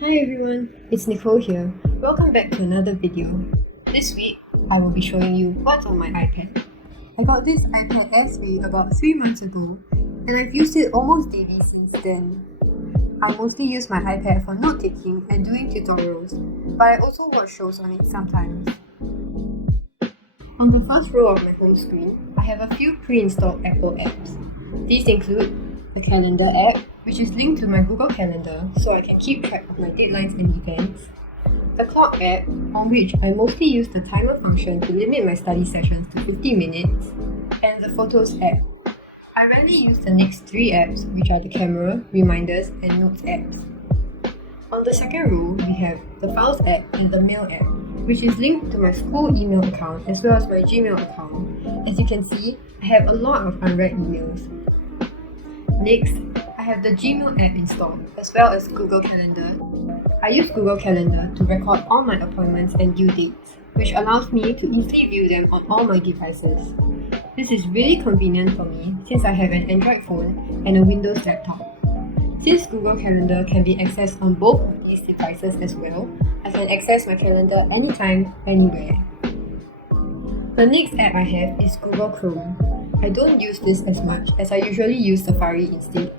Hi everyone, it's Nicole here. Welcome back to another video. This week, I will be showing you what's on my iPad. I got this iPad SE about 3 months ago, and I've used it almost daily since then. I mostly use my iPad for note-taking and doing tutorials, but I also watch shows on it sometimes. On the first row of my home screen, I have a few pre-installed Apple apps. These include the Calendar app, which is linked to my Google Calendar so I can keep track of my deadlines and events. The Clock app, on which I mostly use the timer function to limit my study sessions to 50 minutes. And the Photos app. I rarely use the next 3 apps, which are the Camera, Reminders, and Notes apps. On the second row, we have the Files app and the Mail app, which is linked to my school email account as well as my Gmail account. As you can see, I have a lot of unread emails. Next, I have the Gmail app installed, as well as Google Calendar. I use Google Calendar to record all my appointments and due dates, which allows me to easily view them on all my devices. This is really convenient for me since I have an Android phone and a Windows laptop. Since Google Calendar can be accessed on both of these devices as well, I can access my calendar anytime, anywhere. The next app I have is Google Chrome. I don't use this as much as I usually use Safari instead.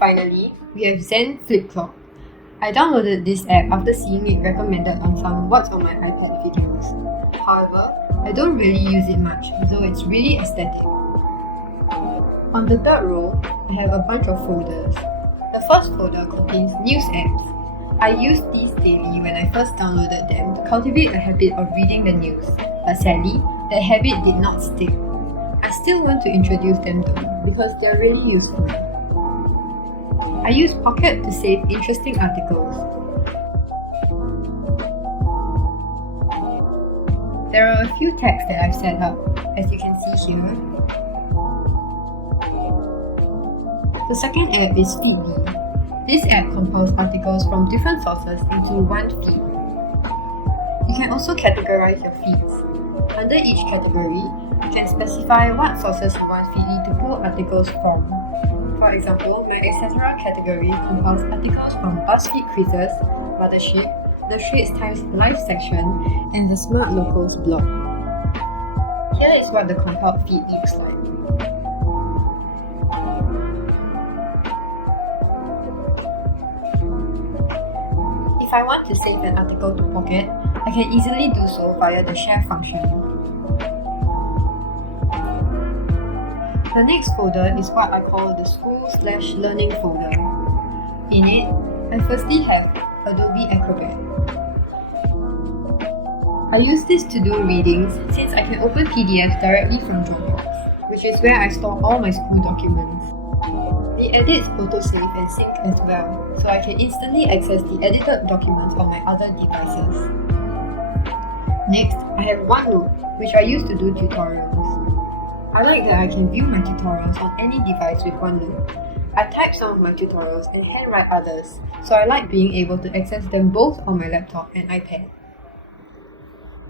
Finally, we have Zen Flip Clock. I downloaded this app after seeing it recommended on some What's on my iPad videos. However, I don't really use it much, though it's really aesthetic. On the third row, I have a bunch of folders. The first folder contains news apps. I used these daily when I first downloaded them to cultivate a habit of reading the news, but sadly, that habit did not stick. I still want to introduce them though, because they're really useful. I use Pocket to save interesting articles. There are a few tags that I've set up, as you can see here. The second app is Feedly. This app compiles articles from different sources into one feed. You can also categorize your feeds. Under each category, you can specify what sources you want Feedly to pull articles from. For example, my etc. category compiles articles from BuzzFeed Quizzes, Mothership, the Straits Times Live section, and the Smart Locals blog. Here is what the compiled feed looks like. If I want to save an article to Pocket, I can easily do so via the share function. The next folder is what I call the school/learning folder. In it, I firstly have Adobe Acrobat. I use this to do readings since I can open PDFs directly from Dropbox, which is where I store all my school documents. The edits autosave and sync as well, so I can instantly access the edited documents on my other devices. Next, I have OneNote, which I use to do tutorials. I like that I can view my tutorials on any device with OneNote. I type some of my tutorials and handwrite others, so I like being able to access them both on my laptop and iPad.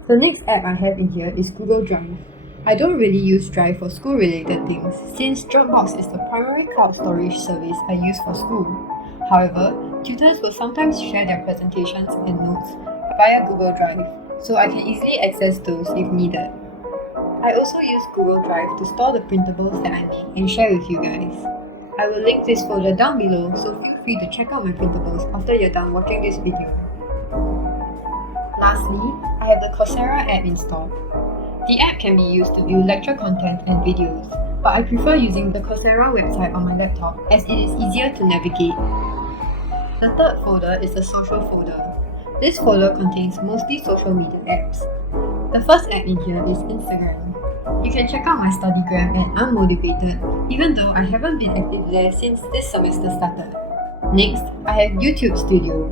The next app I have in here is Google Drive. I don't really use Drive for school-related things, since Dropbox is the primary cloud storage service I use for school. However, tutors will sometimes share their presentations and notes via Google Drive, so I can easily access those if needed. I also use Google Drive to store the printables that I make and share with you guys. I will link this folder down below, so feel free to check out my printables after you're done watching this video. Lastly, I have the Coursera app installed. The app can be used to view lecture content and videos, but I prefer using the Coursera website on my laptop as it is easier to navigate. The third folder is the Social folder. This folder contains mostly social media apps. The first app in here is Instagram. You can check out my studygram at Unmotivated, even though I haven't been active there since this semester started. Next, I have YouTube Studio.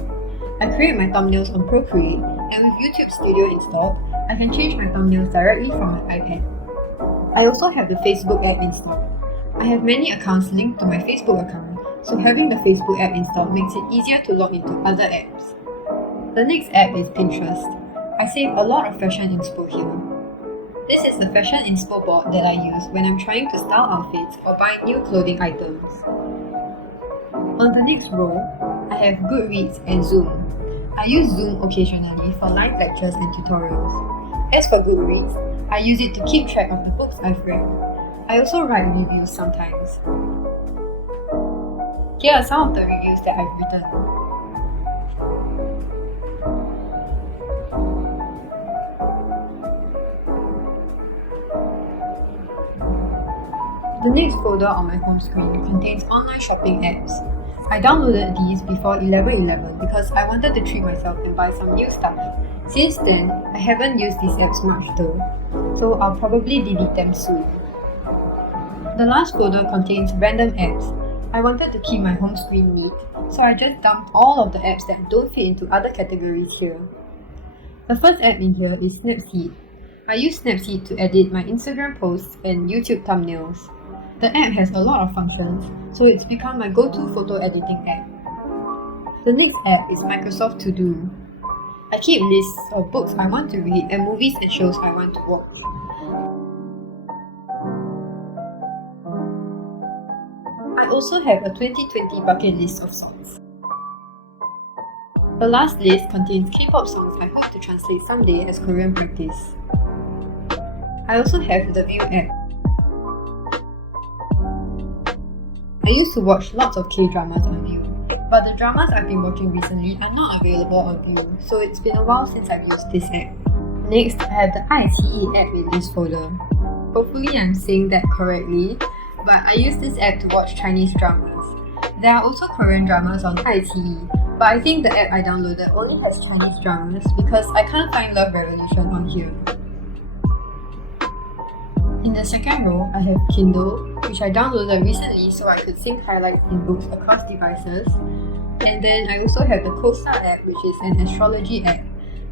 I create my thumbnails on Procreate, and with YouTube Studio installed, I can change my thumbnails directly from my iPad. I also have the Facebook app installed. I have many accounts linked to my Facebook account, so having the Facebook app installed makes it easier to log into other apps. The next app is Pinterest. I save a lot of fashion inspo here. This is the fashion inspo board that I use when I'm trying to style outfits or buy new clothing items. On the next row, I I have Goodreads and Zoom. I use Zoom occasionally for live lectures and tutorials. As for Goodreads, I use it to keep track of the books I've read. I also write reviews sometimes. Here are some of the reviews that I've written. The next folder on my home screen contains online shopping apps. I downloaded these before 11/11 because I wanted to treat myself and buy some new stuff. Since then, I haven't used these apps much though, so I'll probably delete them soon. The last folder contains random apps. I wanted to keep my home screen neat, so I just dumped all of the apps that don't fit into other categories here. The first app in here is Snapseed. I use Snapseed to edit my Instagram posts and YouTube thumbnails. The app has a lot of functions, so it's become my go-to photo editing app. The next app is Microsoft To Do. I keep lists of books I want to read and movies and shows I want to watch. I also have a 2020 bucket list of songs. The last list contains K-pop songs I hope to translate someday as Korean practice. I also have the View app. I used to watch lots of K-dramas on View, but the dramas I've been watching recently are not available on View, so it's been a while since I've used this app. Next, I have the iQIYI app in this folder. Hopefully I'm saying that correctly, but I use this app to watch Chinese dramas. There are also Korean dramas on iQIYI, but I think the app I downloaded only has Chinese dramas because I can't find Love Revolution on here. In the second row, I have Kindle, which I downloaded recently so I could sync highlights in books across devices. And then I also have the Costa app, which is an astrology app.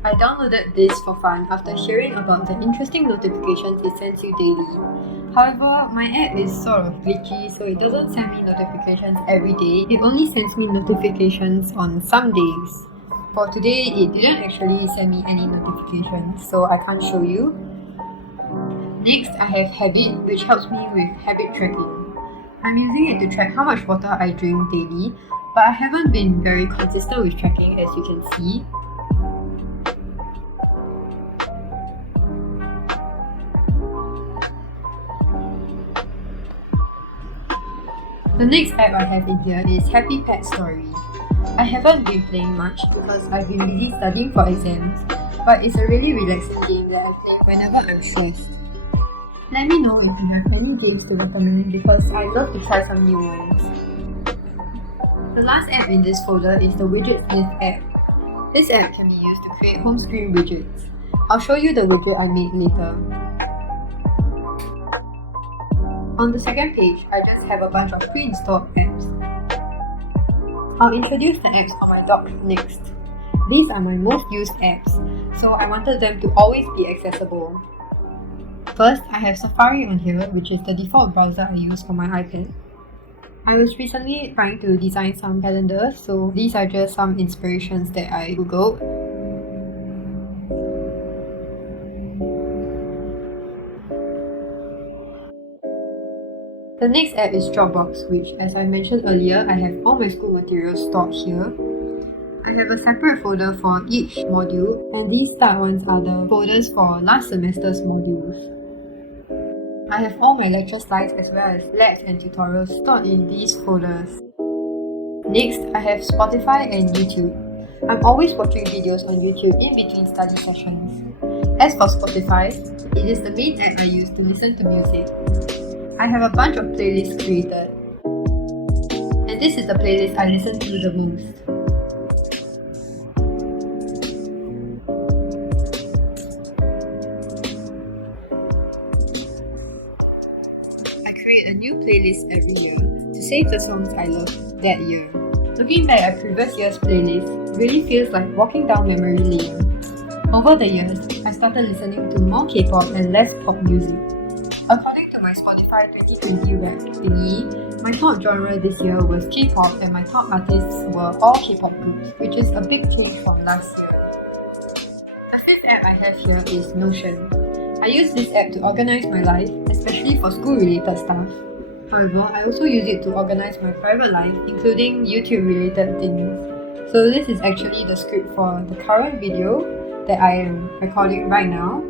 I downloaded this for fun after hearing about the interesting notifications it sends you daily. However, my app is sort of glitchy, so it doesn't send me notifications every day. It only sends me notifications on some days. For today, it didn't actually send me any notifications, so I can't show you. Next, I have Habit, which helps me with habit tracking. I'm using it to track how much water I drink daily, but I haven't been very consistent with tracking, as you can see. The next app I have in here is Happy Pet Story. I haven't been playing much because I've been busy studying for exams, but it's a really relaxing game that I play whenever I'm stressed. Let me know if you have any games to recommend because I love to try some new ones. The last app in this folder is the Widgets app. This app can be used to create home screen widgets. I'll show you the widget I made later. On the second page, I just have a bunch of pre-installed apps. I'll introduce the apps on my dock next. These are my most used apps, so I wanted them to always be accessible. First, I have Safari on here, which is the default browser I use for my iPad. I was recently trying to design some calendars, so these are just some inspirations that I googled. The next app is Dropbox, which, as I mentioned earlier, I have all my school materials stored here. I have a separate folder for each module, and these start ones are the folders for last semester's modules. I have all my lecture slides as well as labs and tutorials stored in these folders. Next, I have Spotify and YouTube. I'm always watching videos on YouTube in between study sessions. As for Spotify, it is the main app I use to listen to music. I have a bunch of playlists created, and this is the playlist I listen to the most. A new playlist every year to save the songs I loved that year. Looking back at previous year's playlist really feels like walking down memory lane. Over the years, I started listening to more K-pop and less pop music. According to my Spotify 2020 Wrapped thingy, my top genre this year was K-pop and my top artists were all K-pop groups, which is a big change from last year. The fifth app I have here is Notion. I use this app to organize my life, especially for school-related stuff. However, I also use it to organize my private life, including YouTube-related things. So this is actually the script for the current video that I am recording right now.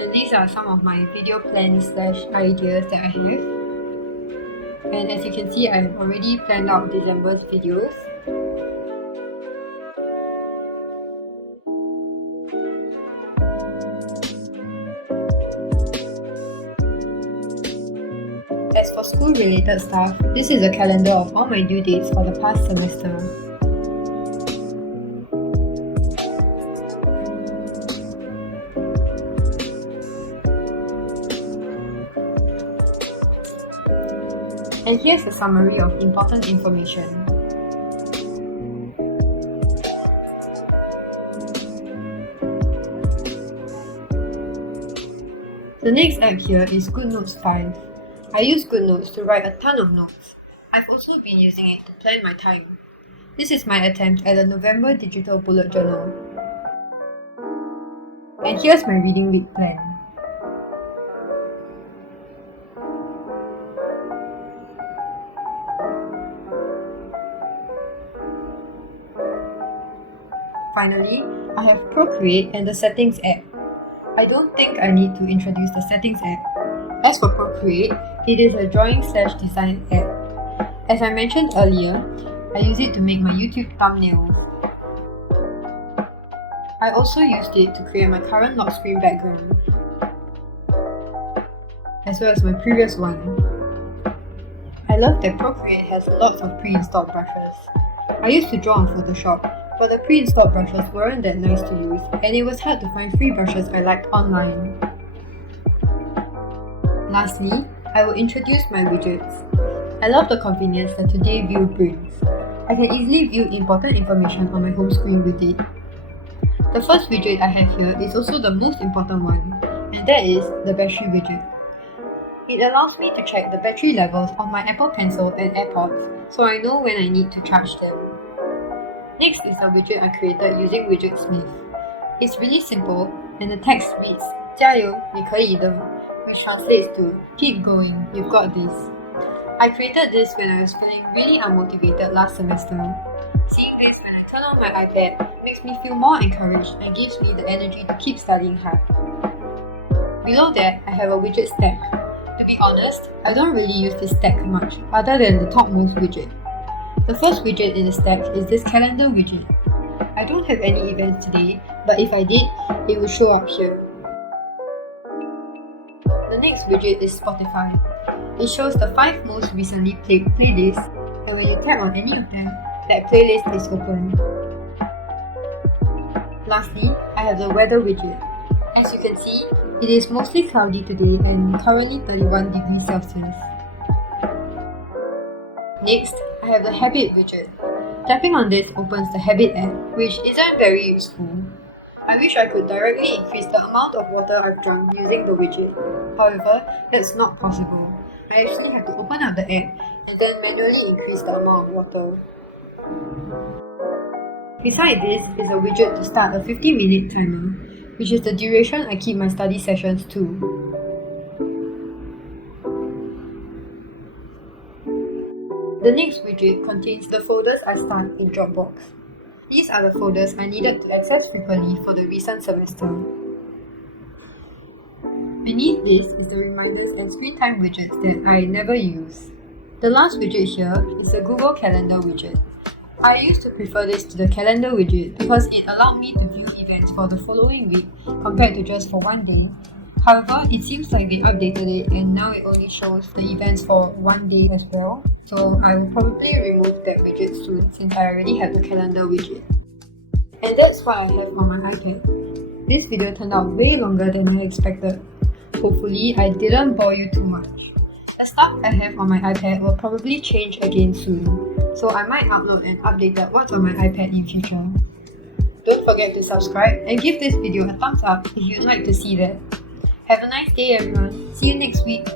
And these are some of my video plans / ideas that I have. And as you can see, I have already planned out December's videos. As for school-related stuff, this is a calendar of all my due dates for the past semester. And here's a summary of important information. The next app here is GoodNotes 5. I use GoodNotes to write a ton of notes. I've also been using it to plan my time. This is my attempt at a November digital bullet journal. And here's my reading week plan. Finally, I have Procreate and the Settings app. I don't think I need to introduce the Settings app. As for Procreate, it is a drawing/design app. As I mentioned earlier, I use it to make my YouTube thumbnails. I also used it to create my current lock screen background, as well as my previous one. I love that Procreate has lots of pre-installed brushes. I used to draw on Photoshop, but the pre-installed brushes weren't that nice to use, and it was hard to find free brushes I liked online. Lastly, I will introduce my widgets. I love the convenience that Today View brings. I can easily view important information on my home screen with it. The first widget I have here is also the most important one, and that is the battery widget. It allows me to check the battery levels of my Apple Pencil and AirPods, so I know when I need to charge them. Next is the widget I created using Widgetsmith. It's really simple, and the text reads, 加油，你可以的, which translates to, keep going, you've got this. I created this when I was feeling really unmotivated last semester. Seeing this when I turn on my iPad makes me feel more encouraged and gives me the energy to keep studying hard. Below that, I have a widget stack. To be honest, I don't really use this stack much, other than the topmost widget. The first widget in the stack is this calendar widget. I don't have any events today, but if I did, it would show up here. The next widget is Spotify. It shows the 5 most recently played playlists, and when you tap on any of them, that playlist is open. Lastly, I have the weather widget. As you can see, it is mostly cloudy today and currently 31 degrees Celsius. Next, I have the habit widget. Tapping on this opens the habit app, which isn't very useful. I wish I could directly increase the amount of water I've drunk using the widget. However, that's not possible. I actually have to open up the app and then manually increase the amount of water. Beside this is a widget to start a 50-minute timer, which is the duration I keep my study sessions to. The next widget contains the folders I start in Dropbox. These are the folders I needed to access frequently for the recent semester. Beneath this is the reminders and screen time widgets that I never use. The last widget here is the Google Calendar widget. I used to prefer this to the calendar widget because it allowed me to view events for the following week compared to just for one day. However, it seems like they updated it and now it only shows the events for one day as well. So I will probably remove that widget soon since I already have the calendar widget. And that's what I have on my iPad. This video turned out way longer than I expected. Hopefully, I didn't bore you too much. The stuff I have on my iPad will probably change again soon, so I might upload an updated what's on my iPad in future. Don't forget to subscribe and give this video a thumbs up if you'd like to see that. Have a nice day everyone. See you next week.